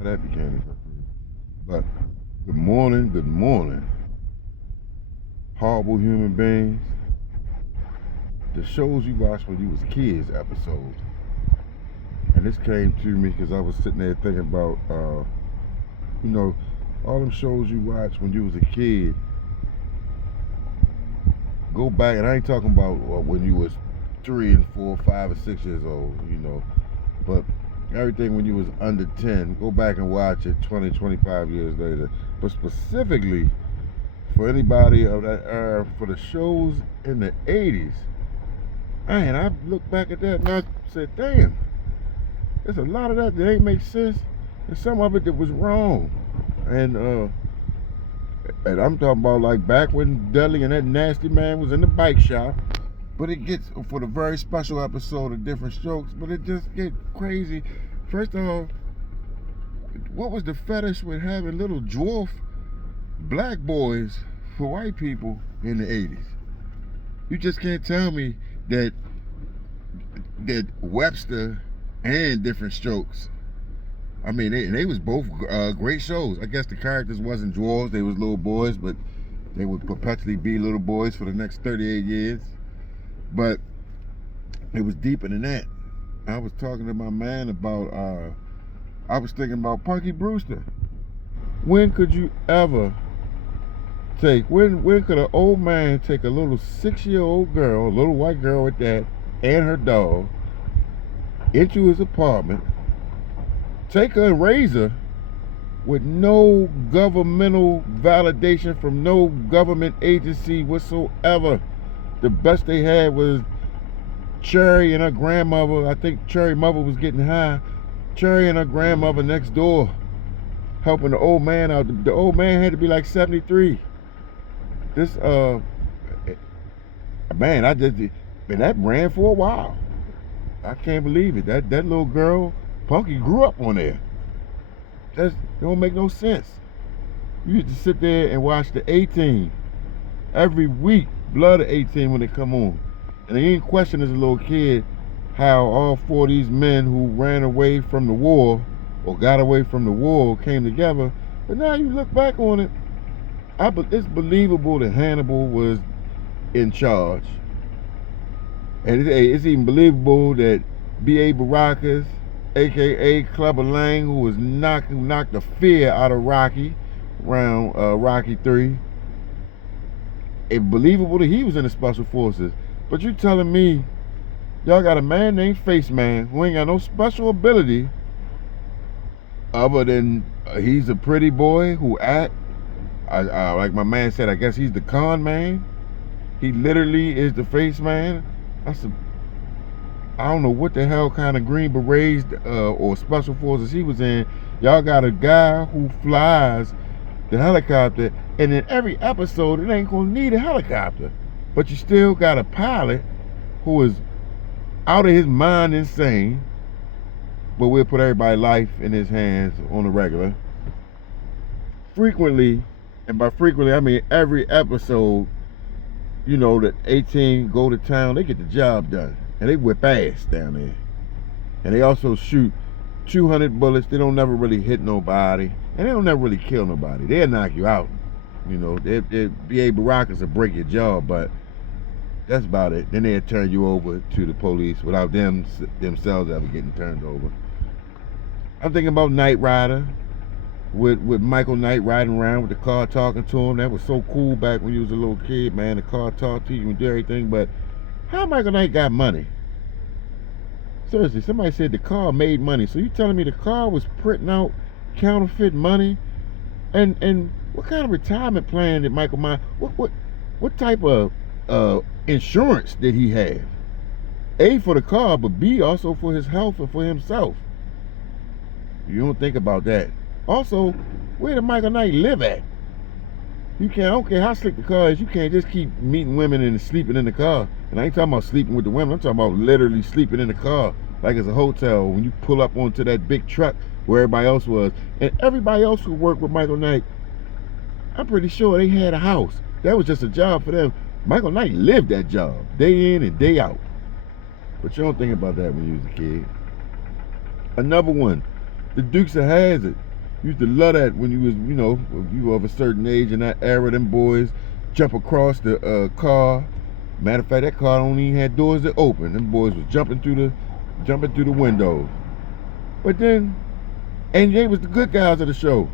That became a But good morning, good morning. Horrible human beings. The shows you watched when you was kids episode. And this came to me because I was sitting there thinking about, you know, all them shows you watched when you was a kid. Go back, and I ain't talking about when you was 3 and 4, 5, or 6 years old, but everything when you was under 10, go back and watch it 20, 25 years later. But specifically for anybody of that era, for the shows in the 80s, man, I look back at that and I said, damn, there's a lot of that ain't make sense, and some of it that was wrong. And I'm talking about like back when Dudley and that nasty man was in the bike shop. But it gets, for the very special episode of Diff'rent Strokes, but it just get crazy. First of all, what was the fetish with having little dwarf black boys for white people in the 80s? You just can't tell me that Webster and Diff'rent Strokes, I mean, they was both great shows. I guess the characters wasn't dwarves, they was little boys, but they would perpetually be little boys for the next 38 years. But it was deeper than that. I was talking to my man about, I was thinking about Punky Brewster. When could you ever when could an old man take a little 6-year-old girl, a little white girl at that, and her dog, into his apartment, take her and raise her with no governmental validation from no government agency whatsoever? The best they had was Cherry and her grandmother. I think Cherry's mother was getting high. Cherry and her grandmother next door helping the old man out. The old man had to be like 73. This man, that ran for a while. I can't believe it. That little girl, Punky, grew up on there. That don't make no sense. You used to sit there and watch the 18 every week, Blood of 18 when they come on. And they didn't question as a little kid how all four of these men who ran away from the war or got away from the war came together. But now you look back on it, it's believable that Hannibal was in charge. And it's even believable that B.A. Baracus, a.k.a. Clubber Lang, who knocked the fear out of Rocky around Rocky 3, it's believable that he was in the Special Forces. But you telling me y'all got a man named Face Man who ain't got no special ability other than he's a pretty boy who act, like my man said, I guess he's the con man. He literally is the Face Man. I don't know what the hell kind of Green Berets or Special Forces he was in. Y'all got a guy who flies the helicopter, and in every episode it ain't gonna need a helicopter. But you still got a pilot who is out of his mind insane, but we'll put everybody's life in his hands on the regular. Frequently, and by frequently I mean every episode, that 18 go to town, they get the job done. And they whip ass down there. And they also shoot 200 bullets. They don't never really hit nobody. And they don't never really kill nobody. They'll knock you out. B.A. Baracus will break your jaw, but that's about it. Then they'll turn you over to the police without themselves ever getting turned over. I'm thinking about Knight Rider, with Michael Knight riding around with the car talking to him. That was so cool back when you was a little kid, man. The car talked to you and did everything. But how Michael Knight got money? Seriously, somebody said the car made money. So you telling me the car was printing out counterfeit money? And what kind of retirement plan did Michael Myers? What type of insurance did he have? A, for the car, but B, also for his health and for himself. You don't think about that. Also, where did Michael Knight live at? I don't care how slick the car is, you can't just keep meeting women and sleeping in the car. And I ain't talking about sleeping with the women, I'm talking about literally sleeping in the car like it's a hotel when you pull up onto that big truck where everybody else was. And everybody else who worked with Michael Knight, I'm pretty sure they had a house. That was just a job for them. Michael Knight lived that job, day in and day out. But you don't think about that when you was a kid. Another one, the Dukes of Hazzard. Used to love that when you was, you know, if you were of a certain age in that era, them boys jump across the car. Matter of fact, that car only even had doors that open. Them boys was jumping through the windows. But then, and they was the good guys of the show.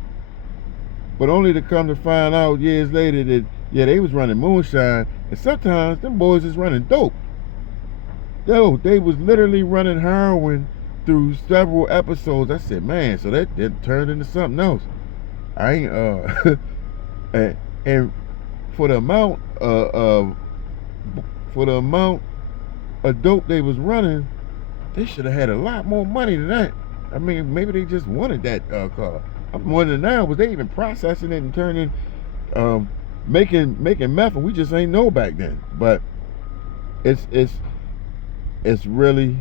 But only to come to find out years later that, yeah, they was running moonshine, and sometimes them boys is running dope. Yo, they was literally running heroin through several episodes. I said, man, so that turned into something else. I ain't and for the amount of dope they was running, they should have had a lot more money than that. I mean, maybe they just wanted that car. I'm wondering now, was they even processing it and turning, making meth, and we just ain't know back then. But it's really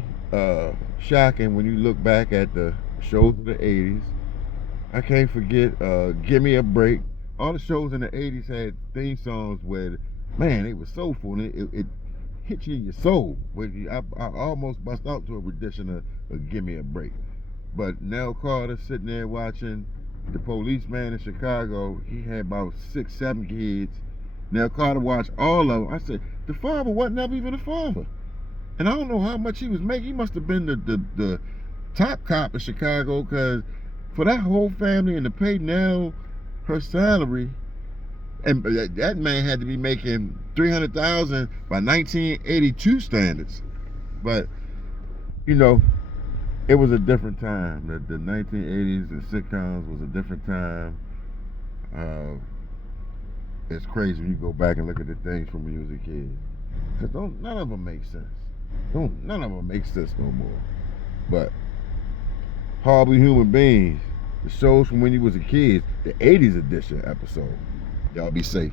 shocking when you look back at the shows of the 80s. I can't forget Give Me a Break. All the shows in the 80s had theme songs where, man, they were soulful, and it hit you in your soul. I almost bust out to a rendition of Give Me a Break. But Nell Carter sitting there watching The Policeman in Chicago. He had about 6, 7 kids. Nell Carter watched all of them. I said, the father wasn't ever even a father. And I don't know how much he was making. He must have been the top cop in Chicago, because for that whole family and to pay Nell her salary, and that man had to be making $300,000 by 1982 standards. But you know, it was a different time. The 1980s and sitcoms was a different time. It's crazy when you go back and look at the things from when you was a kid, because none of them make sense. None of them make sense no more. But Horrible Human Beings, the shows from when you was a kid, the 80s edition episode. Y'all be safe.